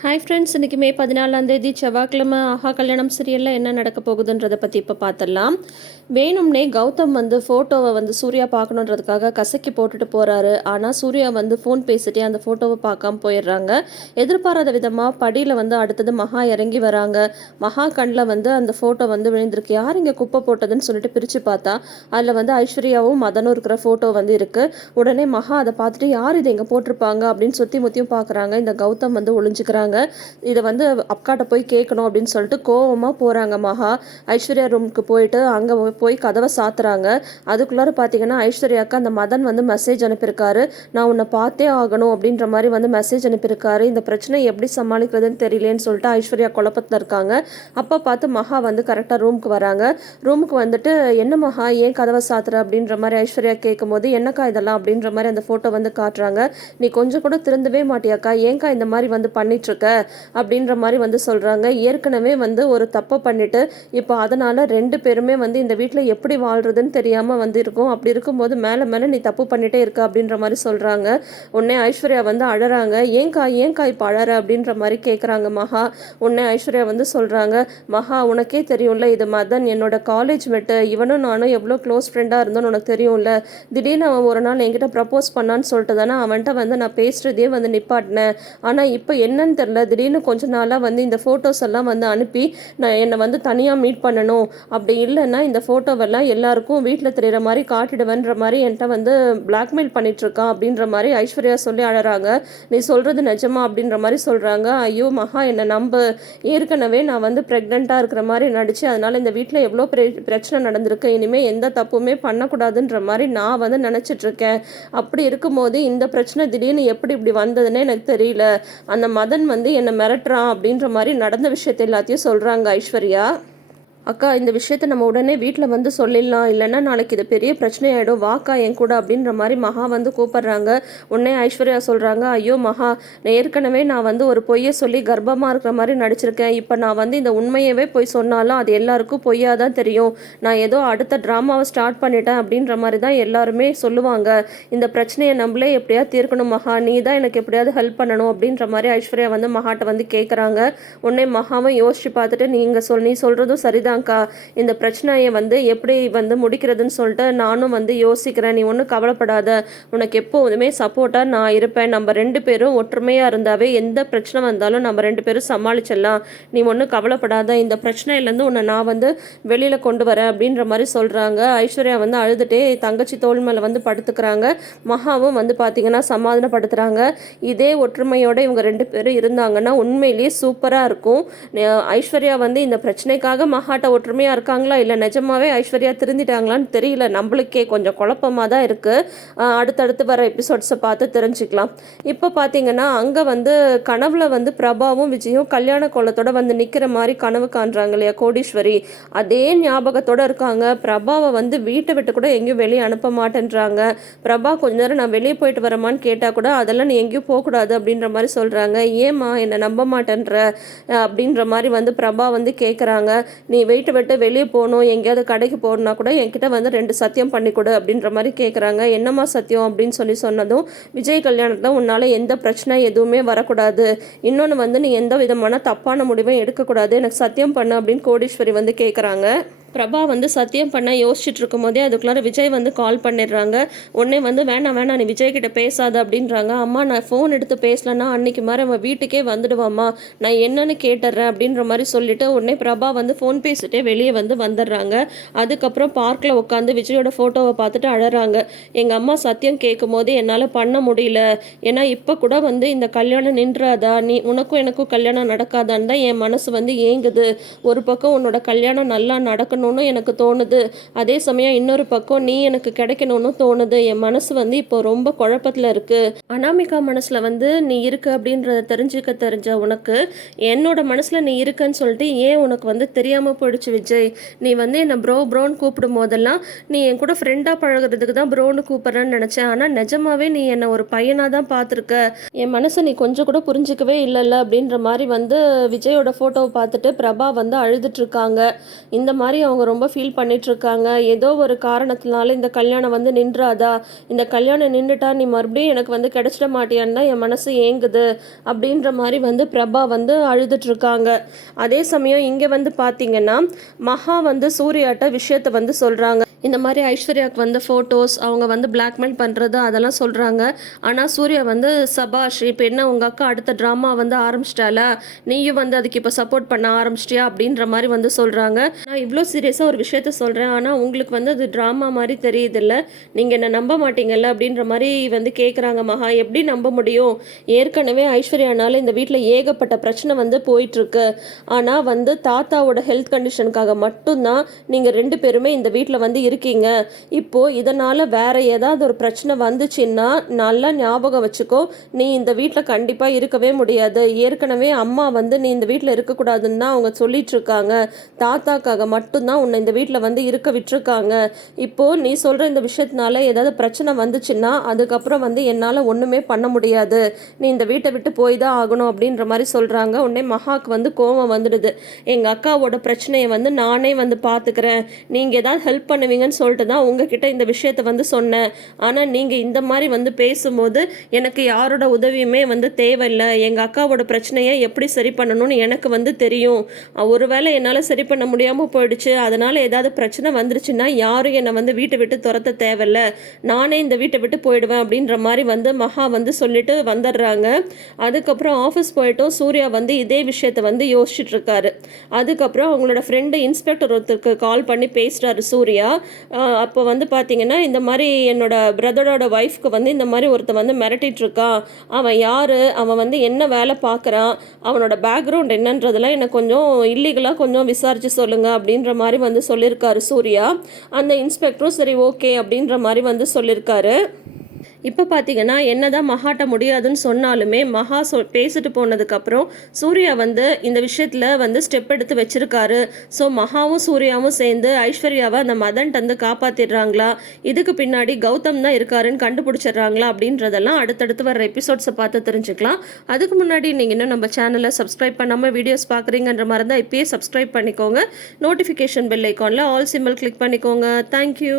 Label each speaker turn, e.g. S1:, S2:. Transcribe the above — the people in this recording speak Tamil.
S1: ஹாய் ஃப்ரெண்ட்ஸ் இன்றைக்கி மே பதினாலாம் தேதி செவ்வாய்க்கிழமை ஆஹா கல்யாணம் சீரியலில் என்ன நடக்க போகுதுன்றதை பற்றி இப்போ பார்த்துடலாம் வேணும்னே கௌதம் வந்து ஃபோட்டோவை வந்து சூர்யா பார்க்கணுன்றதுக்காக கசக்கி போட்டுட்டு போகிறாரு ஆனால் சூர்யா வந்து ஃபோன் பேசிட்டே அந்த ஃபோட்டோவை பார்க்காம போயிடுறாங்க. எதிர்பாராத விதமாக படியில் வந்து அடுத்தது மகா இறங்கி வராங்க. மகா கண்ணில் வந்து அந்த ஃபோட்டோ வந்து விழுந்திருக்கு. யார் இங்கே குப்பை போட்டதுன்னு சொல்லிட்டு பிரித்து பார்த்தா அதில் வந்து ஐஸ்வர்யாவும் மதனும் இருக்கிற ஃபோட்டோ வந்து இருக்குது உடனே மகா அதை பார்த்துட்டு யார் இதை இங்கே போட்டிருப்பாங்க? அப்படின்னு சுற்றி முத்தியும் பார்க்குறாங்க இந்த கௌதம் வந்து ஒளிஞ்சுக்கிறாங்க. இதை வந்து அப்காட்ட போய் கேட்கணும் அப்படின்னு சொல்லிட்டு கோவமாக போகிறாங்க மகா. ஐஸ்வர்யா ரூமுக்கு போயிட்டு அங்கே போய் கதவை சாத்துறாங்க. அதுக்குள்ளார பார்த்தீங்கன்னா ஐஸ்வர்யாவுக்கு அந்த மதன் வந்து மெசேஜ் அனுப்பியிருக்காரு. நான் உன்னை பார்த்தே ஆகணும் அப்படின்ற மாதிரி வந்து மெசேஜ் அனுப்பியிருக்காரு. இந்த பிரச்சனை எப்படி சமாளிக்கிறதுன்னு தெரியலேன்னு சொல்லிட்டு ஐஸ்வர்யா குழப்பத்தில் இருக்காங்க. அப்போ பார்த்து மகா வந்து கரெக்டாக ரூமுக்கு வராங்க. ரூமுக்கு வந்துட்டு என்ன மகா ஏன் கதவை சாத்துற? அப்படின்ற மாதிரி ஐஸ்வர்யா கேட்கும்போது என்னக்கா இதெல்லாம்? அப்படின்ற மாதிரி அந்த ஃபோட்டோ வந்து காட்டுறாங்க. நீ கொஞ்சம் கூட திருந்தவே மாட்டியாக்கா? ஏங்க்கா இந்த மாதிரி வந்து பண்ணிட்டு இருக்க அப்படின்ற மாதிரி வந்து சொல்கிறாங்க ஏற்கனவே வந்து ஒரு தப்பை பண்ணிவிட்டு இப்போ அதனால் ரெண்டு பேருமே வந்து இந்த வீட்டில் எப்படி வாழ்கிறதுன்னு தெரியாமல் வந்து இருக்கும் அப்படி இருக்கும்போது மேலே மேலே நீ தப்பு பண்ணிட்டே இருக்க அப்படின்ற மாதிரி சொல்கிறாங்க உடனே ஐஸ்வர்யா வந்து அழறாங்க. ஏன்க்கா ஏன்க்கா இப்போ அழற அப்படின்ற மாதிரி கேட்குறாங்க மகா. உடனே ஐஸ்வர்யா வந்து சொல்கிறாங்க மகா உனக்கே தெரியும்ல இது மதன் என்னோட காலேஜ் மெட்டு இவனும் நானும் எவ்வளோ க்ளோஸ் ஃப்ரெண்டாக இருந்தோன்னு உனக்கு தெரியும்ல. திடீர்னு அவன் ஒரு நாள் என்கிட்ட ப்ரப்போஸ் பண்ணான்னு சொல்லிட்டு தானே அவன்கிட்ட வந்து நான் பேசுகிறதே வந்து நிப்பாட்டினேன். ஆனால் இப்போ என்னன்னு தெரில திடீர்னு கொஞ்ச நாளாக வந்து இந்த ஃபோட்டோஸ் எல்லாம் வந்து அனுப்பி நான் என்னை வந்து தனியாக மீட் பண்ணணும். அப்படி இல்லைன்னா இந்த ஃபோட்டோவெல்லாம் எல்லாருக்கும் வீட்டில் தெரிகிற மாதிரி காட்டிடுவேன்ற மாதிரி என்கிட்ட வந்து பிளாக்மெயில் பண்ணிகிட்ருக்கான் அப்படின்ற மாதிரி ஐஸ்வர்யா சொல்லி அழறாங்க. நீ சொல்கிறது நிஜமா அப்படின்ற மாதிரி சொல்கிறாங்க ஐயோ மகா என்னை நம்ப. ஏற்கனவே நான் வந்து ப்ரெக்னெண்ட்டாக இருக்கிற மாதிரி நடித்து அதனால் இந்த வீட்டில் எவ்வளோ பிரச்சனை நடந்திருக்கு. இனிமேல் எந்த தப்புமே பண்ணக்கூடாதுன்ற மாதிரி நான் வந்து நினச்சிட்ருக்கேன் அப்படி இருக்கும்போது இந்த பிரச்சனை திடீர்னு எப்படி இப்படி வந்ததுன்னே எனக்கு தெரியல. அந்த மதன் வந்து என்னை மிரட்டுறான் அப்படின்ற மாதிரி நடந்த விஷயத்தை எல்லாத்தையும் சொல்கிறாங்க ஐஸ்வர்யா. அக்கா இந்த விஷயத்த நம்ம உடனே வீட்டில் வந்து சொல்லிடலாம். இல்லைன்னா நாளைக்கு இது பெரிய பிரச்சனையாயிடும். வாக்கா என் கூட அப்படின்ற மாதிரி மகா வந்து கூப்பிடுறாங்க. உடனே ஐஸ்வர்யா சொல்கிறாங்க ஐயோ மகா ஏற்கனவே நான் வந்து ஒரு பொய்யை சொல்லி கர்ப்பமாக இருக்கிற மாதிரி நடிச்சிருக்கேன். இப்போ நான் வந்து இந்த உண்மையவே போய் சொன்னாலும் அது எல்லாருக்கும் பொய்யாக தான் தெரியும். நான் ஏதோ அடுத்த ட்ராமாவை ஸ்டார்ட் பண்ணிட்டேன் அப்படின்ற மாதிரி தான் எல்லாருமே சொல்லுவாங்க. இந்த பிரச்சனையை நம்மளே எப்படியாவது தீர்க்கணும் மகா. நீ தான் எனக்கு எப்படியாவது ஹெல்ப் பண்ணணும் அப்படின்ற மாதிரி ஐஸ்வர்யா வந்து மகாட்ட வந்து கேட்குறாங்க உடனே மகாவும் யோசிச்சு பார்த்துட்டு நீங்கள் சொல் நீ சொல்கிறதும் சரிதான்க்கா இந்த பிரச்சனையை வந்து எப்படி வந்து முடிக்கிறதுன்னு சொல்லிட்டு நானும் வந்து யோசிக்கிறேன். நீ ஒன்றும் கவலைப்படாத. உனக்கு எப்போதுமே சப்போர்ட்டாக நான் இருப்பேன். நம்ம ரெண்டு பேரும் ஒற்றுமையாக இருந்தாவே எந்த பிரச்சனை வந்தாலும் நம்ம ரெண்டு பேரும் சமாளிச்சிடலாம். நீ ஒன்றும் கவலைப்படாத. இந்த பிரச்சனையிலேருந்து உன்னை நான் வந்து வெளியில் கொண்டு வரேன் அப்படின்ற மாதிரி சொல்கிறாங்க ஐஸ்வர்யா வந்து அழுதுகிட்டே தங்கச்சி தோல் மேலே வந்து படுத்துக்கிறாங்க. மகாவும் வந்து பார்த்திங்கன்னா சமாதானப்படுத்துகிறாங்க இதே ஒற்றுமையோட இவங்க ரெண்டு பேரும் இருந்தாங்கன்னா உண்மையிலேயே சூப்பராக இருக்கும். ஐஸ்வர்யா வந்து இந்த பிரச்சனைக்காக மகாட்ட ஒற்றுமையாக இருக்காங்களா? இல்லை நிஜமாவே ஐஸ்வர்யா திருந்திட்டாங்களான்னு தெரியல. நம்மளுக்கே கொஞ்சம் குழப்பமாக தான் இருக்குது அடுத்தடுத்து வர எபிசோட்ஸை பார்த்து தெரிஞ்சுக்கலாம். இப்போ பார்த்தீங்கன்னா அங்கே வந்து கனவுல வந்து பிரபாவும் விஜயும் கல்யாண கோலத்தோட வந்து நிற்கிற மாதிரி கனவு காண்றாங்க இல்லையா கோடீஸ்வரி? அதே ஞாபகத்தோட இருக்காங்க. பிரபாவை வந்து வீட்டை விட்டு கூட எங்கேயும் வெளியே அனுப்ப மாட்டேன்றாங்க. பிரபா கொஞ்ச நேரம் நான் வெளியே போயிட்டு வரமான்னு கேட்டால் கூட அதெல்லாம் நீ எங்கேயும் போகக்கூடாது அப்படின்ற மாதிரி சொல்கிறாங்க ஏம்மா என்னை நம்ப மாட்டேன்ற? அப்படின்ற மாதிரி வந்து பிரபா வந்து கேட்குறாங்க நீ வீட்டை விட்டு வெளியே போகணும் எங்கேயாவது கடைக்கு போகணுன்னா கூட என்கிட்ட வந்து ரெண்டு சத்தியம் பண்ணி கொடு அப்படின்ற மாதிரி கேட்குறாங்க என்னம்மா சத்தியம் அப்படின்னு சொல்லி சொன்னதும் விஜய் கல்யாணத்தில் உன்னால் எந்த பிரச்சனை எதுவுமே வரக்கூடாது. இன்னொன்று வந்து நீ எந்த விதமான தப்பான முடிவும் எடுக்கக்கூடாது. எனக்கு சத்தியம் பண்ணு அப்படின்னு கோடீஸ்வரி வந்து கேட்குறாங்க பிரபா வந்து சத்தியம் பண்ண யோசிச்சுட்டு இருக்கும்போதே அதுக்குள்ளார விஜய் வந்து கால் பண்ணிடுறாங்க. உடனே வந்து வேணாம் வேணாம் நீ விஜய் கிட்ட பேசாத அப்படின்றாங்க. அம்மா நான் ஃபோன் எடுத்து பேசலன்னா அன்னைக்கு மாதிரி அவன் வீட்டுக்கே வந்துடுவாம்மா. நான் என்னன்னு கேட்டுறேன் அப்படின்ற மாதிரி சொல்லிட்டு உடனே பிரபா வந்து ஃபோன் பேசிட்டே வெளியே வந்து வந்துடுறாங்க. அதுக்கப்புறம் பார்க்கில் உட்காந்து விஜயோட ஃபோட்டோவை பார்த்துட்டு அழறாங்க. எங்கள் அம்மா சத்தியம் கேட்கும் போது என்னால் பண்ண முடியல. ஏன்னா இப்போ கூட வந்து இந்த கல்யாணம் நின்றாதா? நீ உனக்கும் எனக்கும் கல்யாணம் நடக்காதான்னு தான் என் மனசு வந்து ஏங்குது. ஒரு பக்கம் உன்னோட கல்யாணம் நல்லா நடக்கணும் நடக்கணும்னு எனக்கு தோணுது. அதே சமயம் இன்னொரு பக்கம் நீ எனக்கு கிடைக்கணும்னு தோணுது. என் மனசு வந்து இப்போ ரொம்ப குழப்பத்தில் இருக்கு. அனாமிகா மனசில் வந்து நீ இருக்க அப்படின்றத தெரிஞ்சுக்க தெரிஞ்ச உனக்கு என்னோட மனசில் நீ இருக்கன்னு சொல்லிட்டு ஏன் உனக்கு வந்து தெரியாமல் போயிடுச்சு விஜய்? நீ வந்து என்னை ப்ரோ ப்ரோன்னு கூப்பிடும் போதெல்லாம் நீ என் கூட ஃப்ரெண்டாக பழகுறதுக்கு தான் ப்ரோன்னு கூப்பிட்றேன்னு நினச்சேன். ஆனால் நிஜமாவே நீ என்னை ஒரு பையனாக தான் பார்த்துருக்க. என் மனசை நீ கொஞ்சம் கூட புரிஞ்சிக்கவே இல்லைல்ல அப்படின்ற மாதிரி வந்து விஜயோட ஃபோட்டோவை பார்த்துட்டு பிரபா வந்து அழுதுட்டு இருக்காங்க. இந்த மாதிரி அவங்க ரொம்ப ஃபீல் பண்ணிகிட்ருக்காங்க ஏதோ ஒரு காரணத்தினால இந்த கல்யாணம் வந்து நின்றாதா? இந்த கல்யாணம் நின்றுட்டா நீ மறுபடியும் எனக்கு வந்து கிடைச்சிட மாட்டியான்னு தான் என் மனசு ஏங்குது. அப்படின்ற மாதிரி வந்து பிரபா வந்து அழுதுட்டுருக்காங்க. அதே சமயம் இங்கே வந்து பார்த்தீங்கன்னா மகா வந்து சூர்யாட்ட விஷயத்தை வந்து சொல்கிறாங்க இந்த மாதிரி ஐஸ்வர்யாவுக்கு வந்து ஃபோட்டோஸ் அவங்க வந்து பிளாக்மெயில் பண்ணுறது அதெல்லாம் சொல்கிறாங்க ஆனால் சூர்யா வந்து சபாஷ் இப்போ என்ன உங்கள் அக்கா அடுத்த ட்ராமா வந்து ஆரம்பிச்சிட்டால நீயும் வந்து அதுக்கு இப்போ சப்போர்ட் பண்ண ஆரம்பிச்சிட்டியா? அப்படின்ற மாதிரி வந்து சொல்கிறாங்க நான் இவ்வளோ சீரியஸாக ஒரு விஷயத்த சொல்கிறேன் ஆனால் உங்களுக்கு வந்து அது ட்ராமா மாதிரி தெரியுதில்ல. நீங்கள் என்ன நம்ப மாட்டீங்கல்ல அப்படின்ற மாதிரி வந்து கேட்குறாங்க மகா. எப்படி நம்ப முடியும்? ஏற்கனவே ஐஸ்வர்யானால இந்த வீட்டில் ஏகப்பட்ட பிரச்சனை வந்து போயிட்டுருக்கு. ஆனால் வந்து தாத்தாவோட ஹெல்த் கண்டிஷனுக்காக மட்டும்தான் நீங்கள் ரெண்டு பேருமே இந்த வீட்டில் வந்து இருக்கீங்க. இப்போது இதனால் வேற ஏதாவது ஒரு பிரச்சனை வந்துச்சுன்னா நல்லா ஞாபகம் வச்சுக்கோ. நீ இந்த வீட்டில் கண்டிப்பாக இருக்கவே முடியாது. ஏற்கனவே அம்மா வந்து நீ இந்த வீட்டில் இருக்கக்கூடாதுன்னு தான் அவங்க சொல்லிட்டு இருக்காங்க தாத்தாக்காக மட்டும்தான் உன்னை இந்த வீட்டில் வந்து இருக்க விட்டுருக்காங்க இப்போது நீ சொல்கிற இந்த விஷயத்தினால ஏதாவது பிரச்சனை வந்துச்சுன்னா அதுக்கப்புறம் வந்து என்னால் ஒன்றுமே பண்ண முடியாது. நீ இந்த வீட்டை விட்டு போய் தான் ஆகணும் அப்படின்ற மாதிரி சொல்கிறாங்க உடனே மகாக்கு வந்து கோவம் வந்துடுது. எங்கள் அக்காவோட பிரச்சனையை வந்து நானே வந்து பார்த்துக்கிறேன் நீங்கள் ஏதாவது ஹெல்ப் பண்ணுவீங்கன்னு சொல்லிட்டு தான் உங்ககிட்ட இந்த விஷயத்த வந்து சொன்னேன். ஆனால் நீங்கள் இந்த மாதிரி வந்து பேசும்போது எனக்கு யாரோட உதவியுமே வந்து தேவையில்லை. எங்கள் அக்காவோட பிரச்சனையை எப்படி சரி பண்ணணும்னு எனக்கு வந்து தெரியும். ஒருவேளை என்னால் சரி பண்ண முடியாமல் போயிடுச்சு. அதனால் ஏதாவது பிரச்சனை வந்துருச்சுன்னா யாரும் என்னை வந்து வீட்டை விட்டு துரத்த தேவையில்ல. நானே இந்த வீட்டை விட்டு போயிடுவேன் அப்படின்ற மாதிரி வந்து மகா வந்து சொல்லிட்டு வந்துடுறாங்க. அதுக்கப்புறம் ஆஃபீஸ் போயிட்டும். சூர்யா வந்து இதே விஷயத்த வந்து யோசிச்சுட்டு இருக்காரு. அதுக்கப்புறம் அவங்களோட ஃப்ரெண்டு இன்ஸ்பெக்டர் ஒருத்தருக்கு கால் பண்ணி பேசுகிறாரு சூர்யா. அப்போ வந்து பார்த்தீங்கன்னா இந்த மாதிரி என்னோட பிரதரோட ஒய்ஃப்க்கு வந்து இந்த மாதிரி ஒருத்தன் வந்து மிரட்டிட்டு இருக்கான் அவன் யார்? அவன் வந்து என்ன வேலை பார்க்குறான் அவனோட பேக்ரவுண்ட் என்னன்றதெல்லாம் எனக்கு கொஞ்சம் இல்லீகலாக கொஞ்சம் விசாரித்து சொல்லுங்கள் அப்படின்ற மாதிரி வந்து சொல்லியிருக்காரு சூர்யா. அந்த இன்ஸ்பெக்டரும் சரி ஓகே அப்படின்ற மாதிரி வந்து சொல்லியிருக்காரு. இப்போ பார்த்தீங்கன்னா என்னதான் மகாட்ட முடியாதுன்னு சொன்னாலுமே மகா சொ பேசிட்டு போனதுக்கப்புறம் சூர்யா வந்து இந்த விஷயத்தில் வந்து ஸ்டெப் எடுத்து வச்சிருக்காரு. ஸோ மகாவும் சூர்யாவும் சேர்ந்து ஐஸ்வர்யாவை அந்த மதன்ட்டு வந்து காப்பாற்றிடுறாங்களா இதுக்கு பின்னாடி கௌதம் தான் இருக்காருன்னு கண்டுபிடிச்சிடுறாங்களா அப்படின்றதெல்லாம் அடுத்தடுத்து வர எபிசோட்ஸை பார்த்து தெரிஞ்சுக்கலாம். அதுக்கு முன்னாடி நீங்கள் இன்னும் நம்ம சேனலை சப்ஸ்கிரைப் பண்ணாமல் வீடியோஸ் பார்க்குறீங்கன்ற மாதிரி தான் இப்பயே சப்ஸ்கிரைப் பண்ணிக்கோங்க. நோட்டிஃபிகேஷன் பெல் ஐக்கானில் ஆல் சிம்பிள் கிளிக் பண்ணிக்கோங்க. Thank you